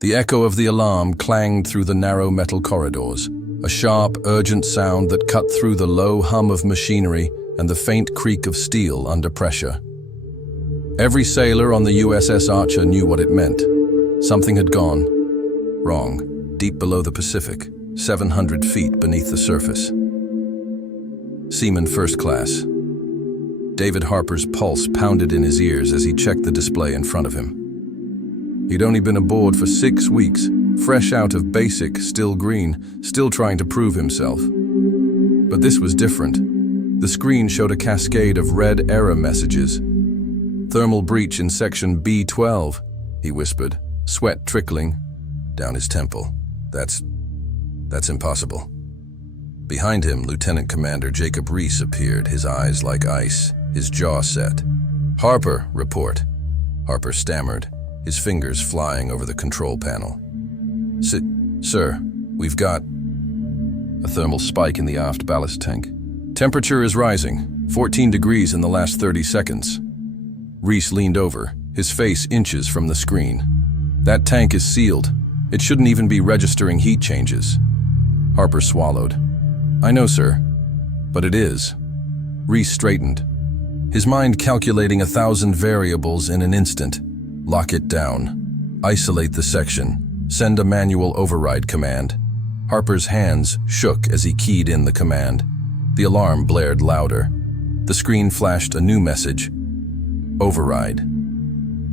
The echo of the alarm clanged through the narrow metal corridors, a sharp, urgent sound that cut through the low hum of machinery and the faint creak of steel under pressure. Every sailor on the USS Archer knew what it meant. Something had gone wrong, deep below the Pacific, 700 feet beneath the surface. Seaman First Class. David Harper's pulse pounded in his ears as he checked the display in front of him. He'd only been aboard for 6 weeks, fresh out of basic, still green, still trying to prove himself. But this was different. The screen showed a cascade of red error messages. "Thermal breach in section B12, he whispered, sweat trickling down his temple. That's impossible. Behind him, Lieutenant Commander Jacob Reese appeared, his eyes like ice, his jaw set. "Harper, report." Harper stammered, his fingers flying over the control panel. Sir, we've got a thermal spike in the aft ballast tank. Temperature is rising, 14 degrees in the last 30 seconds. Reese leaned over, his face inches from the screen. "That tank is sealed. It shouldn't even be registering heat changes." Harper swallowed. "I know, sir, but it is." Reese straightened, his mind calculating 1,000 variables in an instant. Lock it down. Isolate the section. Send a manual override command. Harper's hands shook as he keyed in the command. The alarm blared louder. The screen flashed a new message. Override.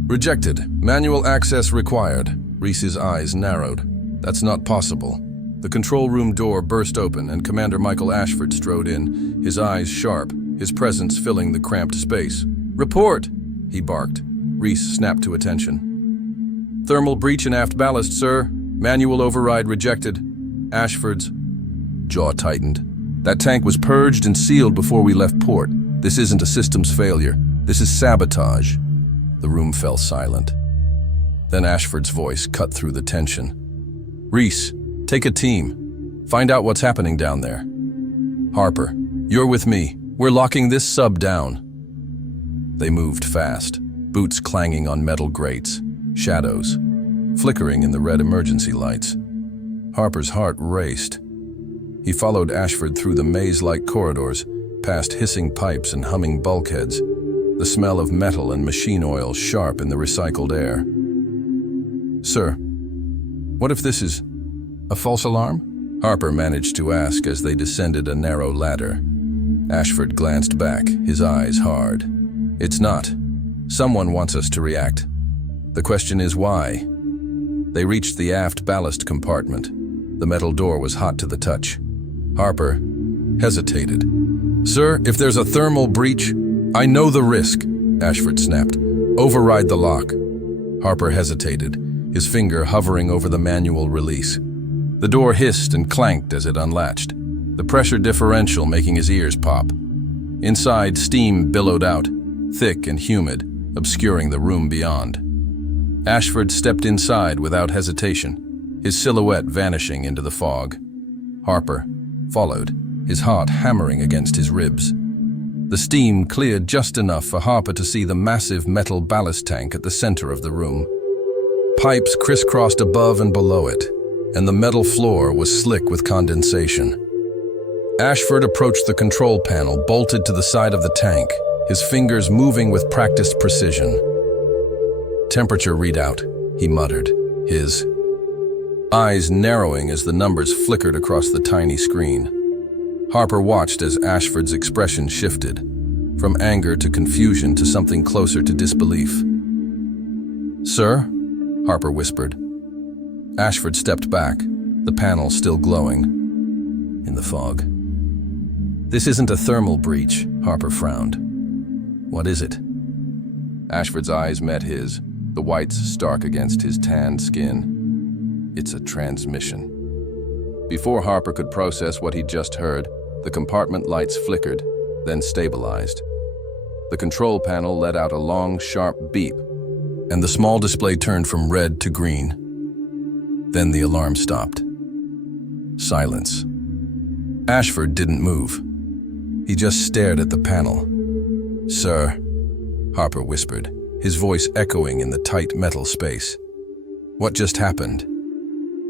"Rejected. Manual access required." Reese's eyes narrowed. "That's not possible." The control room door burst open and Commander Michael Ashford strode in, his eyes sharp, his presence filling the cramped space. "Report!" he barked. Reese snapped to attention. "Thermal breach in aft ballast, sir. Manual override rejected." Ashford's jaw tightened. "That tank was purged and sealed before we left port. This isn't a systems failure. This is sabotage." The room fell silent. Then Ashford's voice cut through the tension. "Reese, take a team. Find out what's happening down there. Harper, you're with me. We're locking this sub down." They moved fast, boots clanging on metal grates, shadows flickering in the red emergency lights. Harper's heart raced. He followed Ashford through the maze-like corridors, past hissing pipes and humming bulkheads, the smell of metal and machine oil sharp in the recycled air. "Sir, what if this is a false alarm?" Harper managed to ask as they descended a narrow ladder. Ashford glanced back, his eyes hard. "It's not. Someone wants us to react. The question is why?" They reached the aft ballast compartment. The metal door was hot to the touch. Harper hesitated. "Sir, if there's a thermal breach, I know the risk," Ashford snapped. "Override the lock." Harper hesitated, his finger hovering over the manual release. The door hissed and clanked as it unlatched, the pressure differential making his ears pop. Inside, steam billowed out, thick and humid, obscuring the room beyond. Ashford stepped inside without hesitation, his silhouette vanishing into the fog. Harper followed, his heart hammering against his ribs. The steam cleared just enough for Harper to see the massive metal ballast tank at the center of the room. Pipes crisscrossed above and below it, and the metal floor was slick with condensation. Ashford approached the control panel, bolted to the side of the tank, his fingers moving with practiced precision. "Temperature readout," he muttered, his eyes narrowing as the numbers flickered across the tiny screen. Harper watched as Ashford's expression shifted, from anger to confusion to something closer to disbelief. "Sir?" Harper whispered. Ashford stepped back, the panel still glowing in the fog. "This isn't a thermal breach," Harper frowned. "What is it?" Ashford's eyes met his, the whites stark against his tanned skin. "It's a transmission." Before Harper could process what he'd just heard, the compartment lights flickered, then stabilized. The control panel let out a long, sharp beep, and the small display turned from red to green. Then the alarm stopped. Silence. Ashford didn't move. He just stared at the panel. "Sir," Harper whispered, his voice echoing in the tight metal space. What just happened?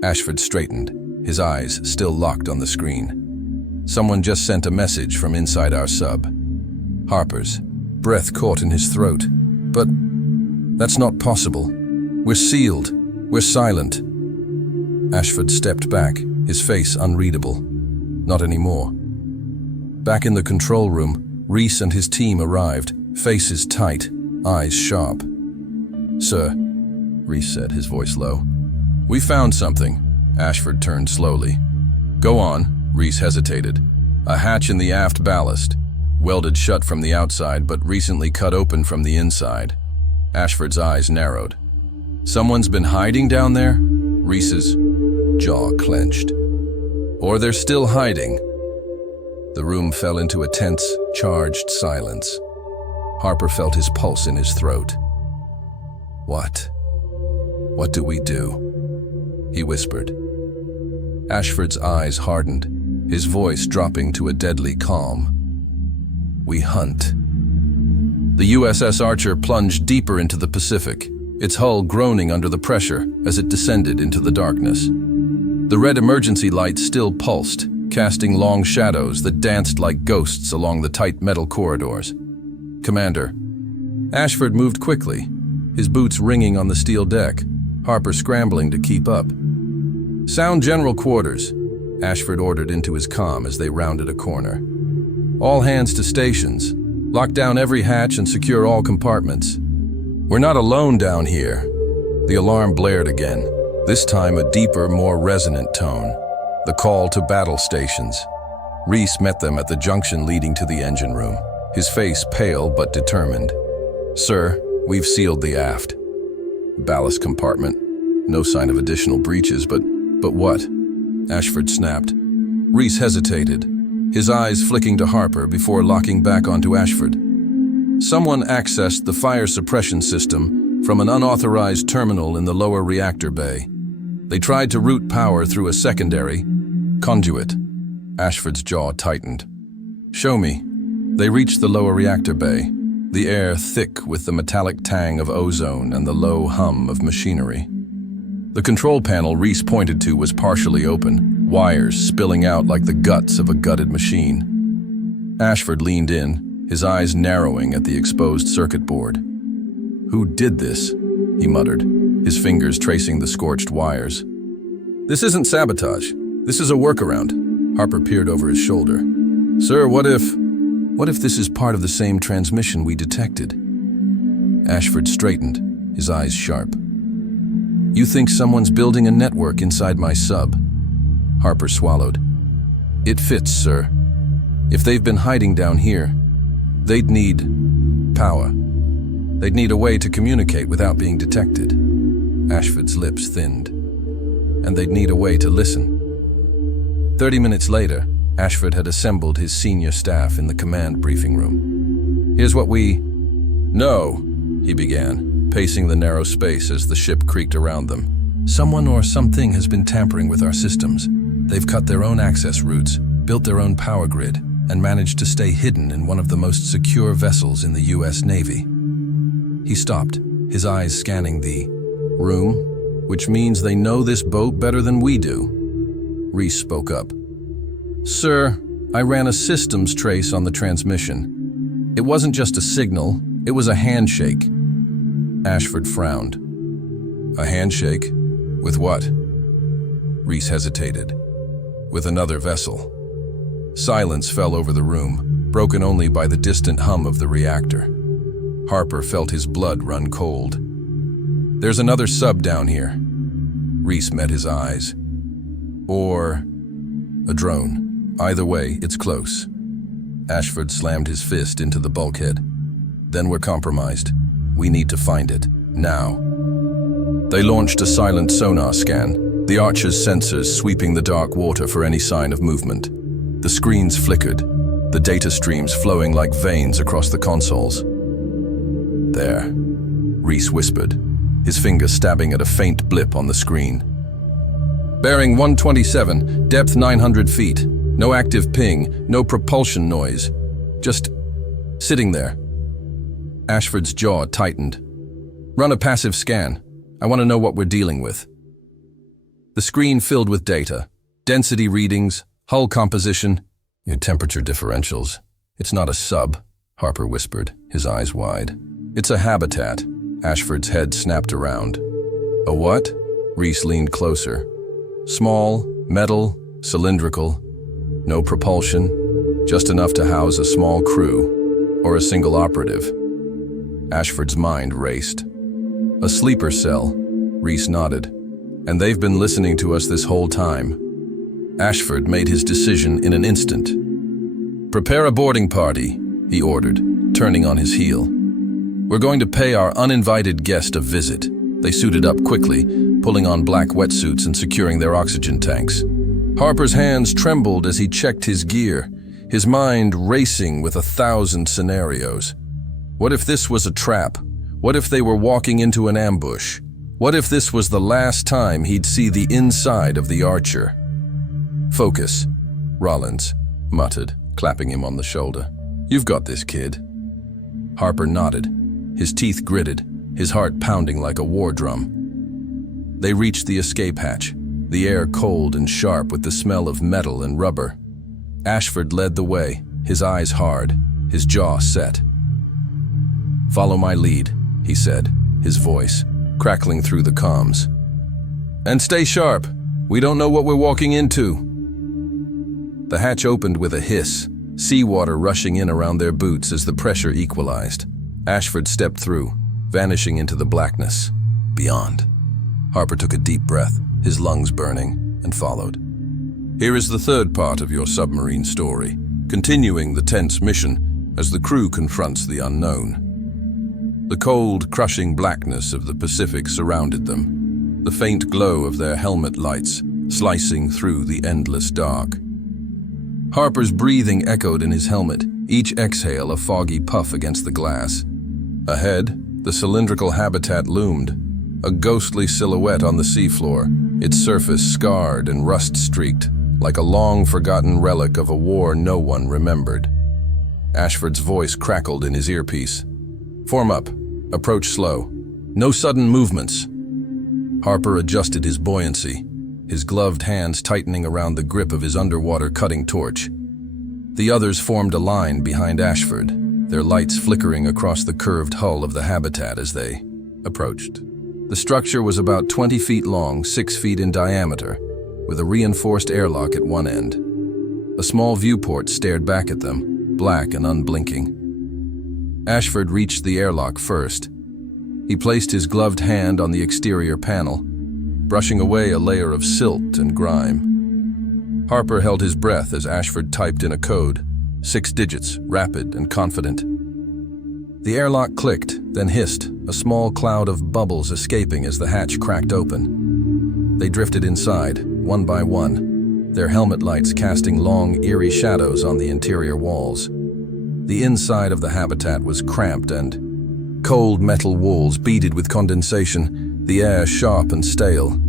Ashford straightened, his eyes still locked on the screen. Someone just sent a message from inside our sub. Harper's breath caught in his throat. But that's not possible. We're sealed. We're silent. Ashford stepped back, his face unreadable. Not anymore. Back in the control room, Reese and his team arrived, faces tight, eyes sharp. "Sir," Reese said, his voice low. "We found something." Ashford turned slowly. "Go on," Reese hesitated. "A hatch in the aft ballast, welded shut from the outside but recently cut open from the inside." Ashford's eyes narrowed. "Someone's been hiding down there?" Reese's jaw clenched. "Or they're still hiding?" The room fell into a tense, charged silence. Harper felt his pulse in his throat. What do we do?" he whispered. Ashford's eyes hardened, his voice dropping to a deadly calm. "We hunt." The USS Archer plunged deeper into the Pacific, its hull groaning under the pressure as it descended into the darkness. The red emergency lights still pulsed, casting long shadows that danced like ghosts along the tight metal corridors. "Commander." Ashford moved quickly, his boots ringing on the steel deck, Harper scrambling to keep up. "Sound general quarters," Ashford ordered into his comm as they rounded a corner. "All hands to stations. Lock down every hatch and secure all compartments." "We're not alone down here." The alarm blared again, this time a deeper, more resonant tone. The call to battle stations. Reese met them at the junction leading to the engine room, his face pale but determined. "Sir, we've sealed the aft." Ballast compartment. No sign of additional breaches, but what? Ashford snapped. Reese hesitated, his eyes flicking to Harper before locking back onto Ashford. "Someone accessed the fire suppression system from an unauthorized terminal in the lower reactor bay. They tried to route power through a secondary conduit." Ashford's jaw tightened. "Show me." They reached the lower reactor bay, the air thick with the metallic tang of ozone and the low hum of machinery. The control panel Reese pointed to was partially open, wires spilling out like the guts of a gutted machine. Ashford leaned in, his eyes narrowing at the exposed circuit board. "Who did this?" he muttered, his fingers tracing the scorched wires. "This isn't sabotage. This is a workaround." Harper peered over his shoulder. "Sir, what if this is part of the same transmission we detected?" Ashford straightened, his eyes sharp. "You think someone's building a network inside my sub?" Harper swallowed. "It fits, sir. If they've been hiding down here, they'd need power. They'd need a way to communicate without being detected." Ashford's lips thinned. "And they'd need a way to listen." 30 minutes later, Ashford had assembled his senior staff in the command briefing room. "Here's what we know," he began, pacing the narrow space as the ship creaked around them. "Someone or something has been tampering with our systems. They've cut their own access routes, built their own power grid, and managed to stay hidden in one of the most secure vessels in the US Navy." He stopped, his eyes scanning the room, "which means they know this boat better than we do." Reese spoke up. "Sir, I ran a systems trace on the transmission. It wasn't just a signal, it was a handshake." Ashford frowned. "A handshake? With what?" Reese hesitated. "With another vessel." Silence fell over the room, broken only by the distant hum of the reactor. Harper felt his blood run cold. "There's another sub down here." Reese met his eyes. "Or a drone. Either way, it's close." Ashford slammed his fist into the bulkhead. "Then we're compromised. We need to find it, now." They launched a silent sonar scan, the Archer's sensors sweeping the dark water for any sign of movement. The screens flickered, the data streams flowing like veins across the consoles. "There," Reese whispered, his finger stabbing at a faint blip on the screen. "Bearing 127, depth 900 feet. No active ping, no propulsion noise. Just sitting there." Ashford's jaw tightened. "Run a passive scan," I want to know what we're dealing with." The screen filled with data. Density readings, hull composition, your temperature differentials. "It's not a sub," Harper whispered, his eyes wide. "It's a habitat." Ashford's head snapped around. "A what?" Reese leaned closer. "Small, metal, cylindrical. No propulsion, just enough to house a small crew, or a single operative." Ashford's mind raced. "A sleeper cell," Reese nodded. "And they've been listening to us this whole time." Ashford made his decision in an instant. "Prepare a boarding party," he ordered, turning on his heel. "We're going to pay our uninvited guest a visit." They suited up quickly, pulling on black wetsuits and securing their oxygen tanks. Harper's hands trembled as he checked his gear, his mind racing with 1,000 scenarios. What if this was a trap? What if they were walking into an ambush? What if this was the last time he'd see the inside of the Archer? "Focus," Rollins muttered, clapping him on the shoulder. "You've got this, kid." Harper nodded, his teeth gritted, his heart pounding like a war drum. They reached the escape hatch, the air cold and sharp with the smell of metal and rubber. Ashford led the way, his eyes hard, his jaw set. "Follow my lead," he said, his voice crackling through the comms. "And stay sharp. We don't know what we're walking into." The hatch opened with a hiss, seawater rushing in around their boots as the pressure equalized. Ashford stepped through, vanishing into the blackness beyond. Harper took a deep breath, his lungs burning, and followed. Here is the third part of your submarine story, continuing the tense mission as the crew confronts the unknown. The cold, crushing blackness of the Pacific surrounded them, the faint glow of their helmet lights slicing through the endless dark. Harper's breathing echoed in his helmet, each exhale a foggy puff against the glass. Ahead, the cylindrical habitat loomed, a ghostly silhouette on the seafloor, its surface scarred and rust-streaked, like a long-forgotten relic of a war no one remembered. Ashford's voice crackled in his earpiece. "Form up. Approach slow. No sudden movements." Harper adjusted his buoyancy, his gloved hands tightening around the grip of his underwater cutting torch. The others formed a line behind Ashford, their lights flickering across the curved hull of the habitat as they approached. The structure was about 20 feet long, 6 feet in diameter, with a reinforced airlock at one end. A small viewport stared back at them, black and unblinking. Ashford reached the airlock first. He placed his gloved hand on the exterior panel, brushing away a layer of silt and grime. Harper held his breath as Ashford typed in a code, 6 digits, rapid and confident. The airlock clicked, then hissed, a small cloud of bubbles escaping as the hatch cracked open. They drifted inside, one by one, their helmet lights casting long, eerie shadows on the interior walls. The inside of the habitat was cramped and cold metal walls beaded with condensation, the air sharp and stale.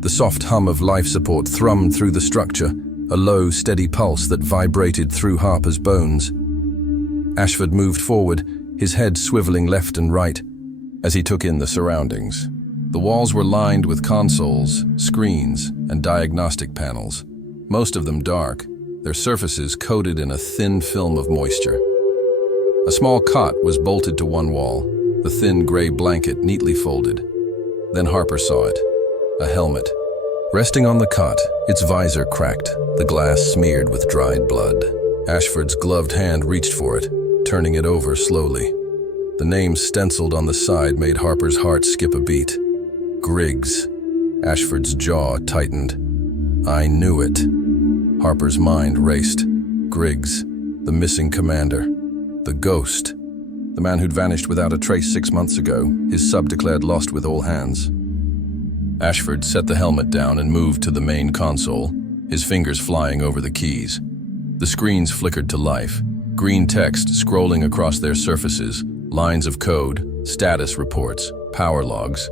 The soft hum of life support thrummed through the structure, a low, steady pulse that vibrated through Harper's bones. Ashford moved forward, his head swiveling left and right as he took in the surroundings. The walls were lined with consoles, screens, and diagnostic panels, most of them dark, their surfaces coated in a thin film of moisture. A small cot was bolted to one wall, the thin gray blanket neatly folded. Then Harper saw it, a helmet. Resting on the cot, its visor cracked, the glass smeared with dried blood. Ashford's gloved hand reached for it, turning it over slowly. The name stenciled on the side made Harper's heart skip a beat. Griggs. Ashford's jaw tightened. I knew it. Harper's mind raced. Griggs, the missing commander. The ghost. The man who'd vanished without a trace 6 months ago, his sub declared lost with all hands. Ashford set the helmet down and moved to the main console, his fingers flying over the keys. The screens flickered to life, green text scrolling across their surfaces, lines of code, status reports, power logs.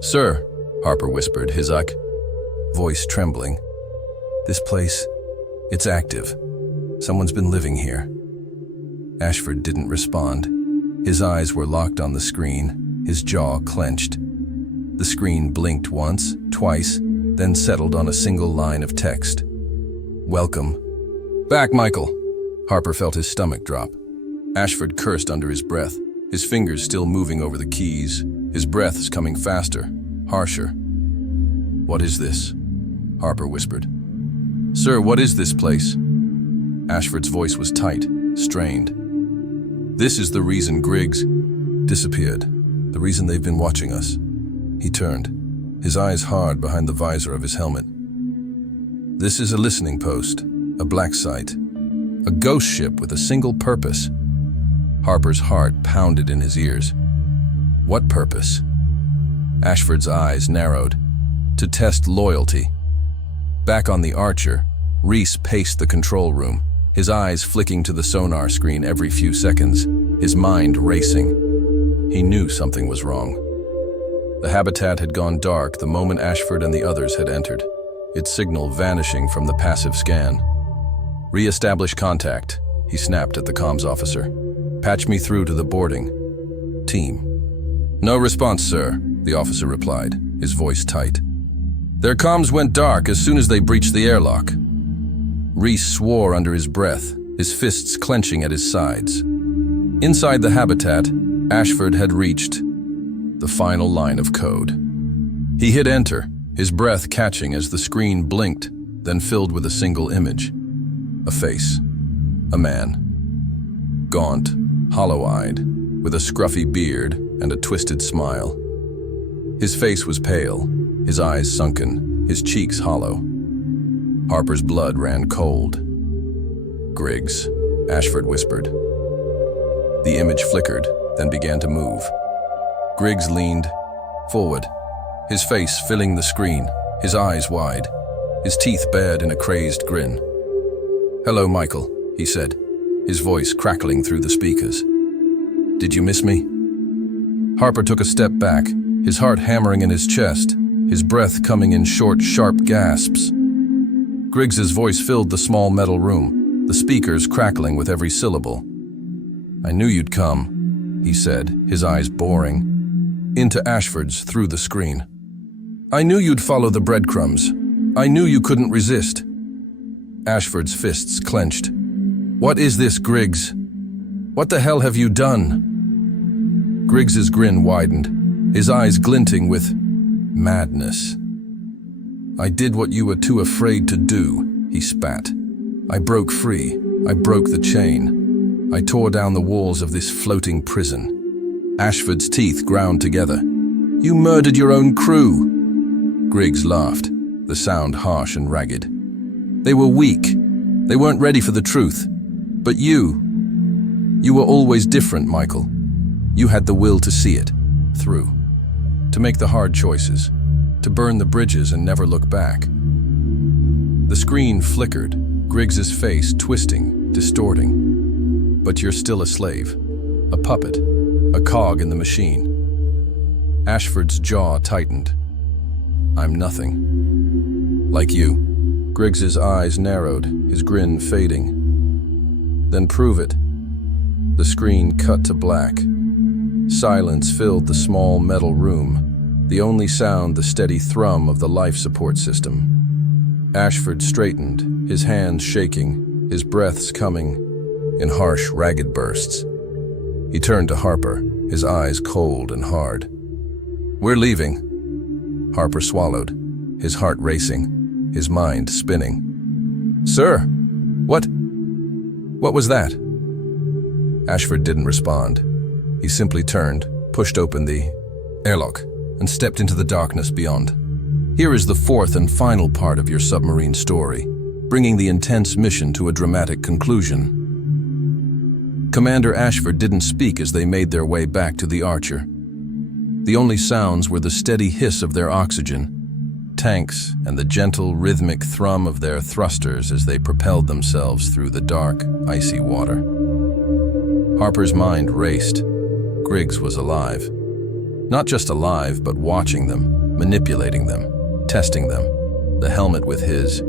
Sir, Harper whispered, his voice trembling. This place, it's active. Someone's been living here. Ashford didn't respond. His eyes were locked on the screen, his jaw clenched. The screen blinked once, twice, then settled on a single line of text. "Welcome." "Back, Michael." Harper felt his stomach drop. Ashford cursed under his breath, his fingers still moving over the keys, his breaths coming faster, harsher. "What is this?" Harper whispered. "Sir, what is this place?" Ashford's voice was tight, strained. "This is the reason Griggs disappeared, the reason they've been watching us." He turned, his eyes hard behind the visor of his helmet. "This is a listening post, a black site, a ghost ship with a single purpose." Harper's heart pounded in his ears. What purpose? Ashford's eyes narrowed. To test loyalty. Back on the Archer, Reese paced the control room, his eyes flicking to the sonar screen every few seconds, his mind racing. He knew something was wrong. The habitat had gone dark the moment Ashford and the others had entered, its signal vanishing from the passive scan. "Re-establish contact," he snapped at the comms officer. "Patch me through to the boarding team." "No response, sir," the officer replied, his voice tight. "Their comms went dark as soon as they breached the airlock." Reese swore under his breath, his fists clenching at his sides. Inside the habitat, Ashford had reached the final line of code. He hit enter, his breath catching as the screen blinked, then filled with a single image. A face. A man. Gaunt, hollow-eyed, with a scruffy beard and a twisted smile. His face was pale, his eyes sunken, his cheeks hollow. Harper's blood ran cold. "Griggs," Ashford whispered. The image flickered, then began to move. Griggs leaned forward, his face filling the screen, his eyes wide, his teeth bared in a crazed grin. "Hello, Michael," he said, his voice crackling through the speakers. "Did you miss me?" Harper took a step back, his heart hammering in his chest, his breath coming in short, sharp gasps. Griggs's voice filled the small metal room, the speakers crackling with every syllable. "I knew you'd come," he said, his eyes boring into Ashford's through the screen. "I knew you'd follow the breadcrumbs. I knew you couldn't resist." Ashford's fists clenched. "What is this, Griggs? What the hell have you done?" Griggs's grin widened, his eyes glinting with madness. "I did what you were too afraid to do," he spat. "I broke free. I broke the chain. I tore down the walls of this floating prison." Ashford's teeth ground together. "You murdered your own crew." Griggs laughed, the sound harsh and ragged. "They were weak. They weren't ready for the truth. But you were always different, Michael. You had the will to see it through, to make the hard choices, to burn the bridges and never look back." The screen flickered, Griggs's face twisting, distorting. "But you're still a slave, a puppet, a cog in the machine." Ashford's jaw tightened. "I'm nothing. Like you." Griggs's eyes narrowed, his grin fading. "Then prove it." The screen cut to black. Silence filled the small metal room, the only sound the steady thrum of the life support system. Ashford straightened, his hands shaking, his breaths coming in harsh, ragged bursts. He turned to Harper, his eyes cold and hard. "We're leaving." Harper swallowed, his heart racing, his mind spinning. "Sir, what was that?" Ashford didn't respond. He simply turned, pushed open the airlock, and stepped into the darkness beyond. Here is the fourth and final part of your submarine story, bringing the intense mission to a dramatic conclusion. Commander Ashford didn't speak as they made their way back to the Archer. The only sounds were the steady hiss of their oxygen tanks and the gentle, rhythmic thrum of their thrusters as they propelled themselves through the dark, icy water. Harper's mind raced. Griggs was alive. Not just alive, but watching them, manipulating them, testing them. The helmet with his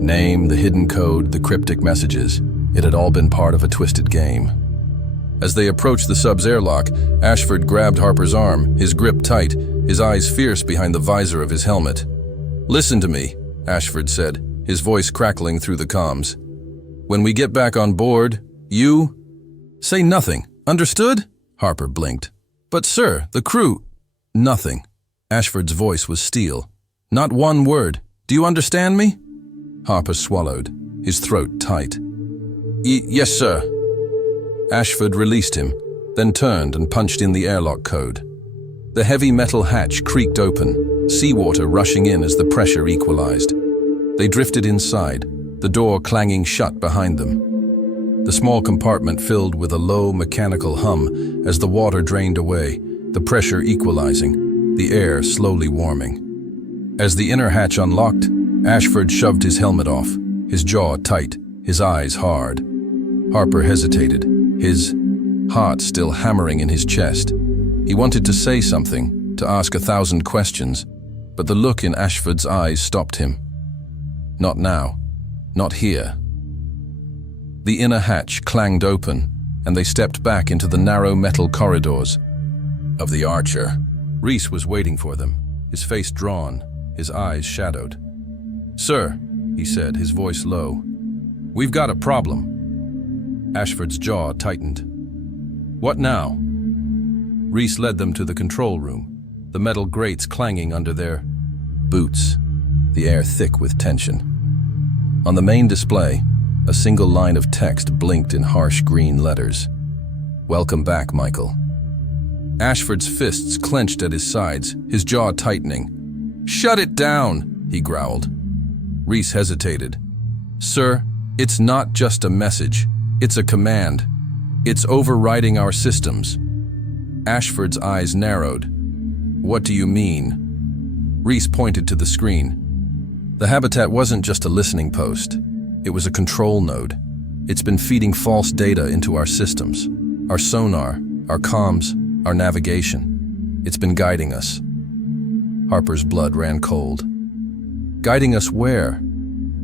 name, the hidden code, the cryptic messages. It had all been part of a twisted game. As they approached the sub's airlock, Ashford grabbed Harper's arm, his grip tight, his eyes fierce behind the visor of his helmet. "Listen to me," Ashford said, his voice crackling through the comms. "When we get back on board, you say nothing. Understood?" Harper blinked. "But sir, the crew—" "Nothing." Ashford's voice was steel. "Not one word. Do you understand me?" Harper swallowed, his throat tight. Yes, sir." Ashford released him, then turned and punched in the airlock code. The heavy metal hatch creaked open, seawater rushing in as the pressure equalized. They drifted inside, the door clanging shut behind them. The small compartment filled with a low mechanical hum as the water drained away, the pressure equalizing, the air slowly warming. As the inner hatch unlocked, Ashford shoved his helmet off, his jaw tight, his eyes hard. Harper hesitated, his heart still hammering in his chest. He wanted to say something, to ask 1,000 questions, but the look in Ashford's eyes stopped him. Not now, not here. The inner hatch clanged open, and they stepped back into the narrow metal corridors of the Archer. Reese was waiting for them, his face drawn, his eyes shadowed. "Sir," he said, his voice low, "we've got a problem." Ashford's jaw tightened. "What now?" Reese led them to the control room, the metal grates clanging under their boots, the air thick with tension. On the main display, a single line of text blinked in harsh green letters. "Welcome back, Michael." Ashford's fists clenched at his sides, his jaw tightening. "Shut it down," he growled. Reese hesitated. "Sir, it's not just a message. It's a command. It's overriding our systems." Ashford's eyes narrowed. "What do you mean?" Reese pointed to the screen. The habitat wasn't just a listening post. It was a control node. It's been feeding false data into our systems, our sonar, our comms, our navigation. It's been guiding us. Harper's blood ran cold. Guiding us where?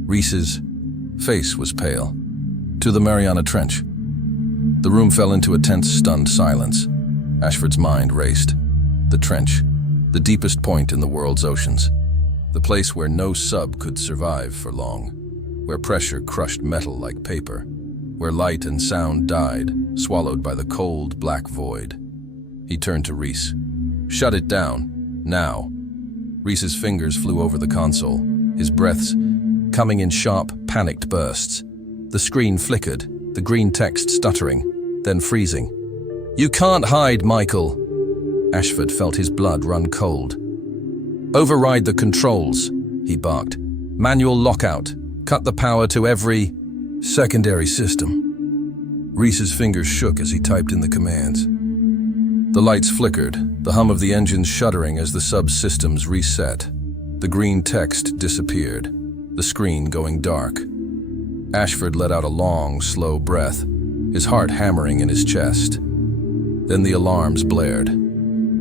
Reese's face was pale. To the Mariana Trench. The room fell into a tense, stunned silence. Ashford's mind raced. The trench, the deepest point in the world's oceans. The place where no sub could survive for long. Where pressure crushed metal like paper. Where light and sound died, swallowed by the cold, black void. He turned to Reese. "Shut it down. Now." Reese's fingers flew over the console, his breaths coming in sharp, panicked bursts. The screen flickered, the green text stuttering, then freezing. "You can't hide, Michael." Ashford felt his blood run cold. "Override the controls," he barked. "Manual lockout. Cut the power to every secondary system." Reese's fingers shook as he typed in the commands. The lights flickered, the hum of the engines shuddering as the subsystems reset. The green text disappeared, the screen going dark. Ashford let out a long, slow breath, his heart hammering in his chest. Then the alarms blared.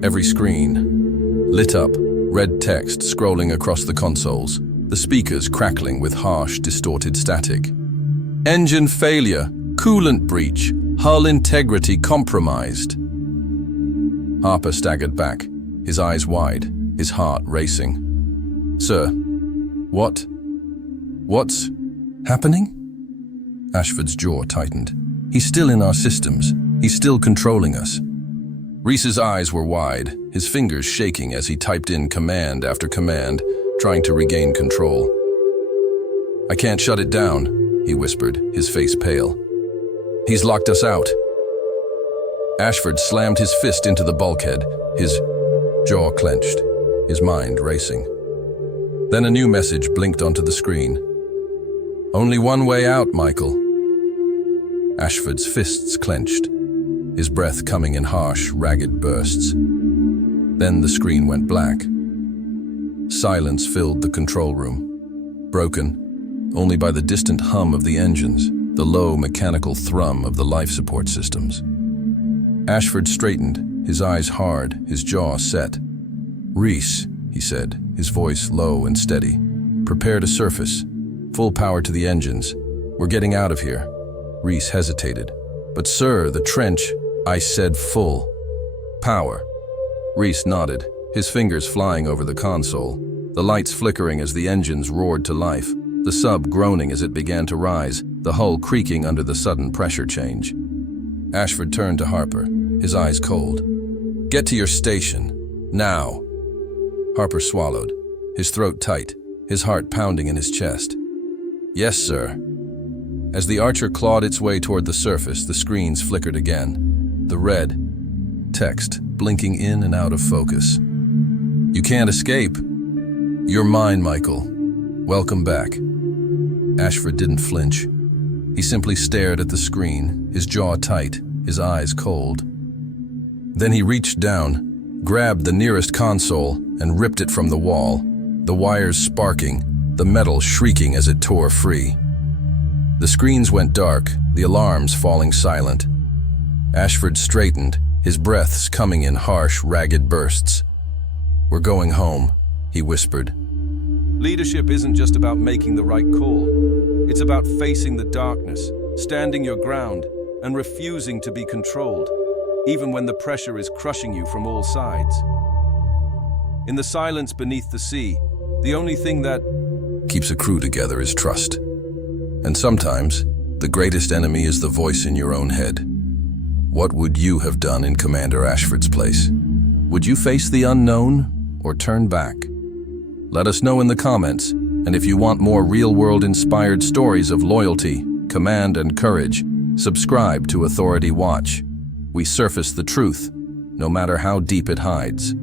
Every screen lit up, red text scrolling across the consoles, the speakers crackling with harsh, distorted static. "Engine failure, coolant breach, hull integrity compromised." Harper staggered back, his eyes wide, his heart racing. "Sir, what's happening?" Ashford's jaw tightened. "He's still in our systems. He's still controlling us." Reese's eyes were wide, his fingers shaking as he typed in command after command, trying to regain control. "I can't shut it down," he whispered, his face pale. "He's locked us out." Ashford slammed his fist into the bulkhead, his jaw clenched, his mind racing. Then a new message blinked onto the screen. "Only one way out, Michael." Ashford's fists clenched, his breath coming in harsh, ragged bursts. Then the screen went black. Silence filled the control room, broken only by the distant hum of the engines, the low mechanical thrum of the life support systems. Ashford straightened, his eyes hard, his jaw set. "Reese," he said, his voice low and steady. "Prepare to surface. Full power to the engines. We're getting out of here." Reese hesitated. "But sir, the trench—" "I said full power." Reese nodded, his fingers flying over the console, the lights flickering as the engines roared to life, the sub groaning as it began to rise, the hull creaking under the sudden pressure change. Ashford turned to Harper, his eyes cold. "Get to your station, now." Harper swallowed, his throat tight, his heart pounding in his chest. "Yes, sir." As the Archer clawed its way toward the surface, the screens flickered again. The red text blinking in and out of focus. "You can't escape. You're mine, Michael. Welcome back." Ashford didn't flinch. He simply stared at the screen, his jaw tight, his eyes cold. Then he reached down, grabbed the nearest console, and ripped it from the wall, the wires sparking, the metal shrieking as it tore free. The screens went dark, the alarms falling silent. Ashford straightened, his breaths coming in harsh, ragged bursts. "We're going home," he whispered. Leadership isn't just about making the right call. It's about facing the darkness, standing your ground, and refusing to be controlled, even when the pressure is crushing you from all sides. In the silence beneath the sea, the only thing that keeps a crew together is trust. And sometimes, the greatest enemy is the voice in your own head. What would you have done in Commander Ashford's place? Would you face the unknown or turn back? Let us know in the comments, and if you want more real-world inspired stories of loyalty, command, and courage, subscribe to Authority Watch. We surface the truth, no matter how deep it hides.